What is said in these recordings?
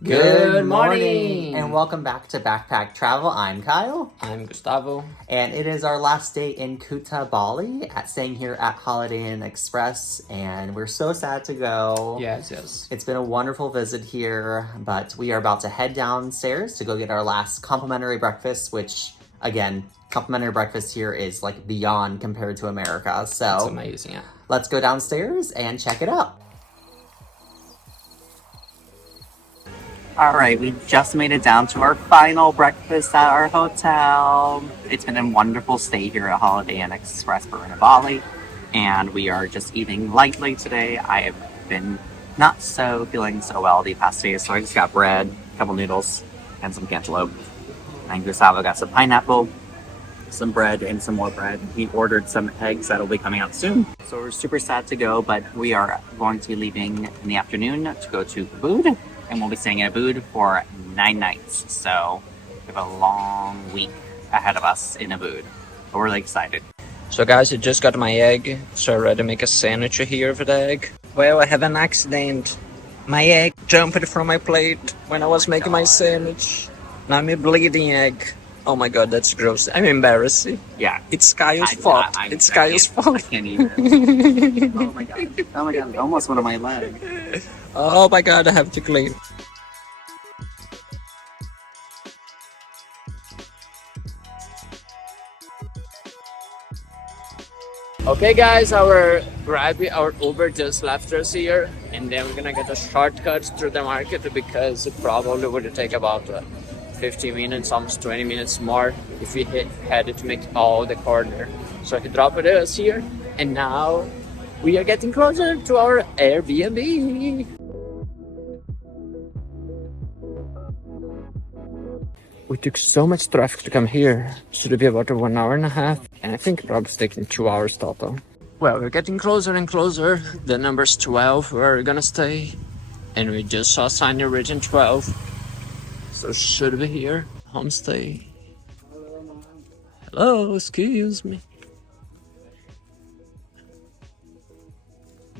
Good morning! And welcome back to Backpack Travel. I'm Kyle. I'm Gustavo. And it is our last day in Kuta, Bali, staying here at Holiday Inn Express. And we're so sad to go. Yes. It's been a wonderful visit here, but we are about to head downstairs to go get our last complimentary breakfast, which, again, complimentary breakfast here is like beyond compared to America. So it's amazing, yeah. Let's go downstairs and check it out. All right, we just made it down to our final breakfast at our hotel. It's been a wonderful stay here at Holiday Inn Express Bali, and we are just eating lightly today. I have been not feeling so well the past days, so I just got bread, a couple noodles, and some cantaloupe. And Gustavo got some pineapple, some bread, and some more bread. He ordered some eggs that'll be coming out soon. So we're super sad to go, but we are going to be leaving in the afternoon to go to Ubud. And we'll be staying in Ubud for 9 nights. So we have a long week ahead of us in Ubud. But we're really excited. So guys, I just got my egg. So I'm ready to make a sandwich here with the egg. Well, I have an accident. My egg jumped from my plate when I was making my sandwich. Now I'm a bleeding egg. Oh my god, that's gross. I'm embarrassed. Yeah. It's Kyle's fault. It's Kyle's fault. I can't even. Oh my god. Almost one of my legs. Oh my god, I have to clean. Okay guys, our Uber just left us here, and then we're gonna get a shortcut through the market because it probably would take about 15 minutes, almost 20 minutes more if we had to make all the corner. So he dropped us here, and now we are getting closer to our Airbnb. We took so much traffic to come here. Should be about 1 hour and a half, and I think probably it's taking 2 hours total. Well, we're getting closer and closer. The number's 12 where we're gonna stay, and we just saw a sign written 12. So should be here. Homestay. Hello, excuse me.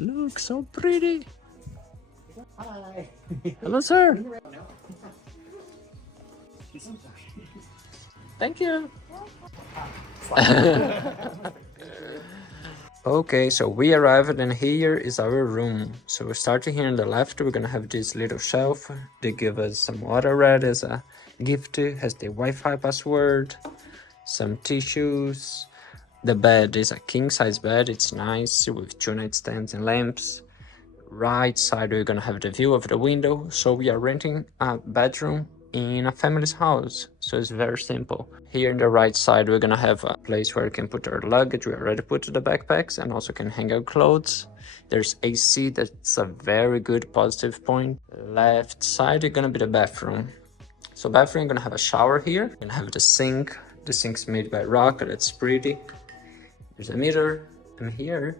Look so pretty. Hi. Hello, sir. Thank you. Okay, so we arrived and here is our room. So we're starting here on the left. We're gonna have this little shelf. They give us some water red as a gift. Has the Wi-Fi password, some tissues. The bed is a king-size bed. It's nice with 2 nightstands and lamps. Right side we're gonna have the view of the window. So we are renting a bedroom in a family's house, so it's very simple. Here on the right side we're gonna have a place where we can put our luggage. We already put the backpacks and also can hang out clothes. There's AC, that's a very good positive point. Left side is gonna be the bathroom. So bathroom, you're gonna have a shower here. You're gonna have the sink. The sink's made by rock, that's pretty. There's a mirror in here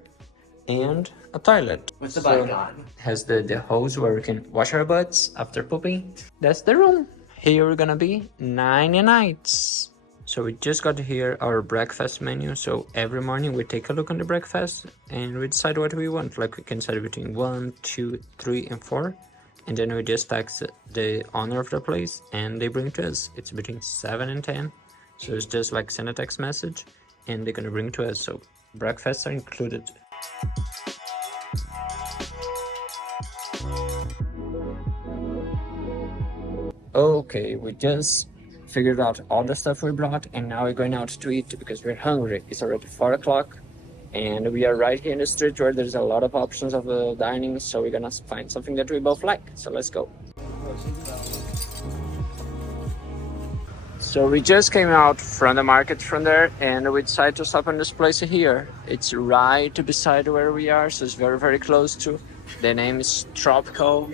and a toilet. What's the button on? Has the hose where we can wash our butts after pooping. That's the room. Here we're gonna be 9 nights. So we just got here our breakfast menu. So every morning we take a look on the breakfast and we decide what we want. Like we can decide between 1, 2, 3, and 4. And then we just text the owner of the place and they bring to us. It's between 7 and 10. So it's just like send a text message and they're gonna bring to us. So breakfasts are included. Okay, we just figured out all the stuff we brought and now we're going out to eat because we're hungry. It's already 4 o'clock and we are right here in the street where there's a lot of options of dining, so we're gonna find something that we both like. So let's go. So we just came out from the market from there and we decided to stop in this place here. It's right beside where we are, so it's very close to. The name is Tropical,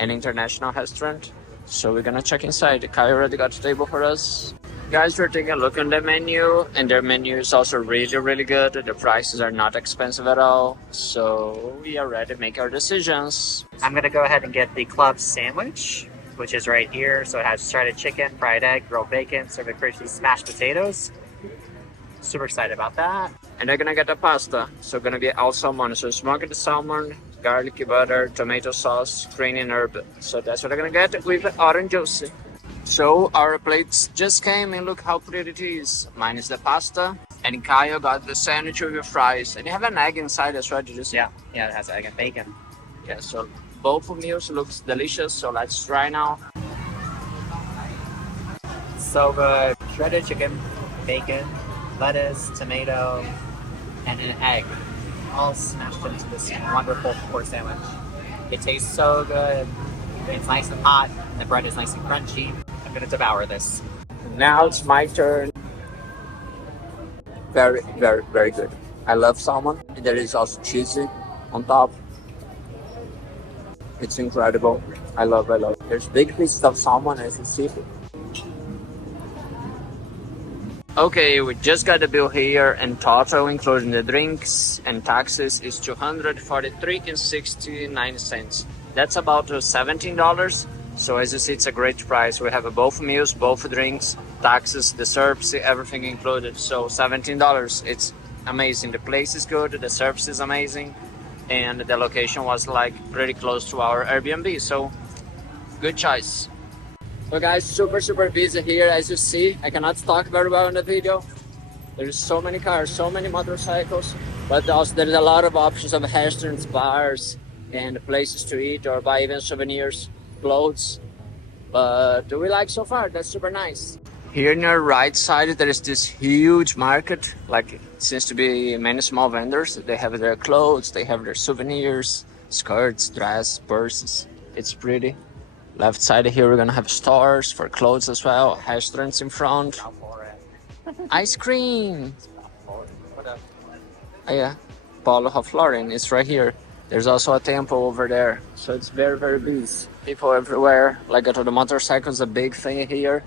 an international restaurant. So we're gonna check inside. Kai already got a table for us. Guys, we're taking a look on the menu, and their menu is also really good. The prices are not expensive at all, so we are ready to make our decisions. I'm gonna go ahead and get the club sandwich, which is right here. So it has shredded chicken, fried egg, grilled bacon, served with crispy smashed potatoes. Super excited about that. And they're gonna get the pasta. So gonna be al salmon. So smoked salmon, garlic butter, tomato sauce, green and herb. So that's what I'm gonna get with orange juice. So our plates just came and look how pretty it is. Mine is the pasta, and Kyle got the sandwich with the fries. And you have an egg inside as well, did you see? Yeah, it has egg and bacon. Yeah, so both meals looks delicious, so let's try now. So good. Shredded chicken, bacon, lettuce, tomato, and an egg, all smashed into this wonderful pork sandwich. It tastes so good. It's nice and hot. The bread is nice and crunchy. I'm gonna devour this. Now it's my turn. Very, very, very good. I love salmon. There is also cheesy on top. It's incredible. I love, I love. There's big pieces of salmon as you see. Okay, we just got the bill here, and total, including the drinks and taxes, is $243.69. That's about $17. So as you see, it's a great price. We have both meals, both drinks, taxes, the service, everything included. So $17. It's amazing. The place is good, the service is amazing, and the location was like pretty close to our Airbnb. So good choice. So guys, super busy here as you see. I cannot talk very well in the video. There's so many cars, so many motorcycles, but also there's a lot of options of restaurants, bars, and places to eat or buy even souvenirs, clothes. But we like so far, that's super nice. Here on your right side there is this huge market, like it seems to be many small vendors. They have their clothes, they have their souvenirs, skirts, dress, purses. It's pretty. Left side here we're gonna have stores for clothes as well, restaurants in front. Ice cream! Oh yeah, Paulo Florin is right here. There's also a temple over there, so it's very busy. People everywhere, like the motorcycles, a big thing here.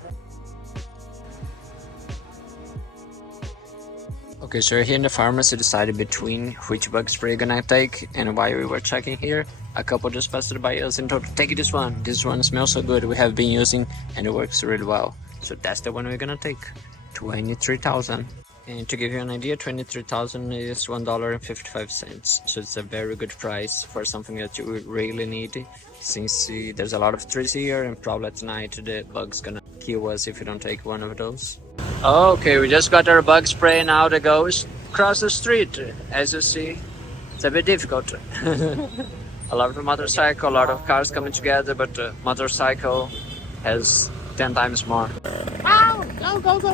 Okay, so here in the pharmacy decided between which bug spray you're gonna take, and while we were checking here, a couple just passed by us and told, take this one. This one smells so good, we have been using and it works really well. So that's the one we're gonna take, 23,000. And to give you an idea, 23,000 is $1.55. So it's a very good price for something that you really need, since there's a lot of trees here and probably at night the bug's gonna kill us if you don't take one of those. Okay, we just got our bug spray now to go across the street. As you see, it's a bit difficult. A lot of motorcycle, a lot of cars coming together, but the motorcycle has 10 times more. Ow!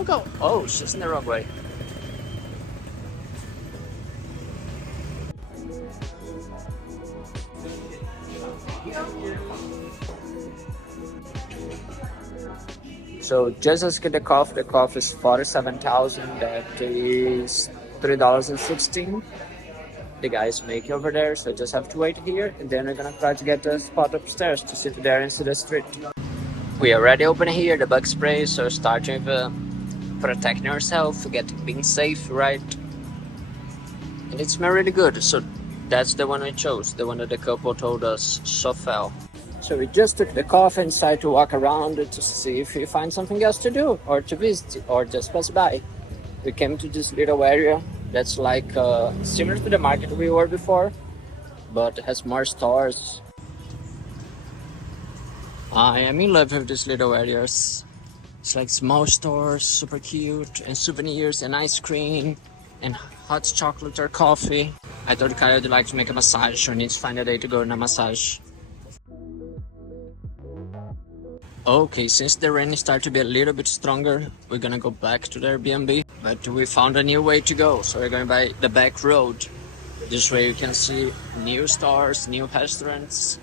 Go! Oh, she's in the wrong way. So just as get the coffee is 47,000. That is $3.16. The guys make over there, so just have to wait here, and then we're gonna try to get the spot upstairs to sit there and see the street. We already open here the bug spray, so starting with protecting yourself, being safe, right? And it smells really good, so that's the one we chose, the one that the couple told us so fell. So we just took the coffee and decided to walk around to see if we find something else to do, or to visit, or just pass by. We came to this little area that's like similar to the market we were before, but it has more stores. I am in love with these little areas. It's like small stores, super cute, and souvenirs and ice cream and hot chocolate or coffee. I told Kyle I'd like to make a massage, so I need to find a day to go on a massage. Okay, since the rain started to be a little bit stronger, we're gonna go back to the Airbnb, but we found a new way to go, so we're going by the back road. This way you can see new stores, new restaurants.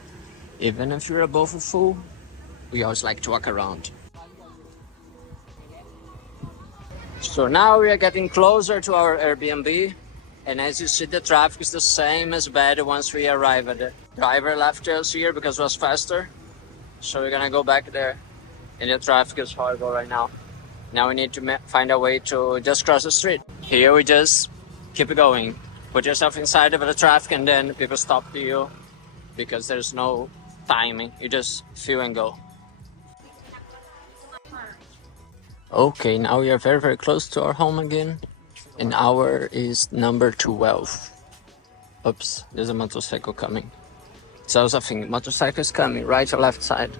Even if you're above a fool, we always like to walk around. So now we are getting closer to our Airbnb, and as you see, the traffic is the same as bad once we arrive at it. Driver left us here because it was faster. So we're gonna go back there, and the traffic is horrible right now. Now we need to find a way to just cross the street. Here we just keep going. Put yourself inside of the traffic and then people stop you because there's no timing. You just feel and go. Okay, now we are very close to our home again, and our is number 12. Oops, there's a motorcycle coming. So I was thinking motorcycles coming right or left side.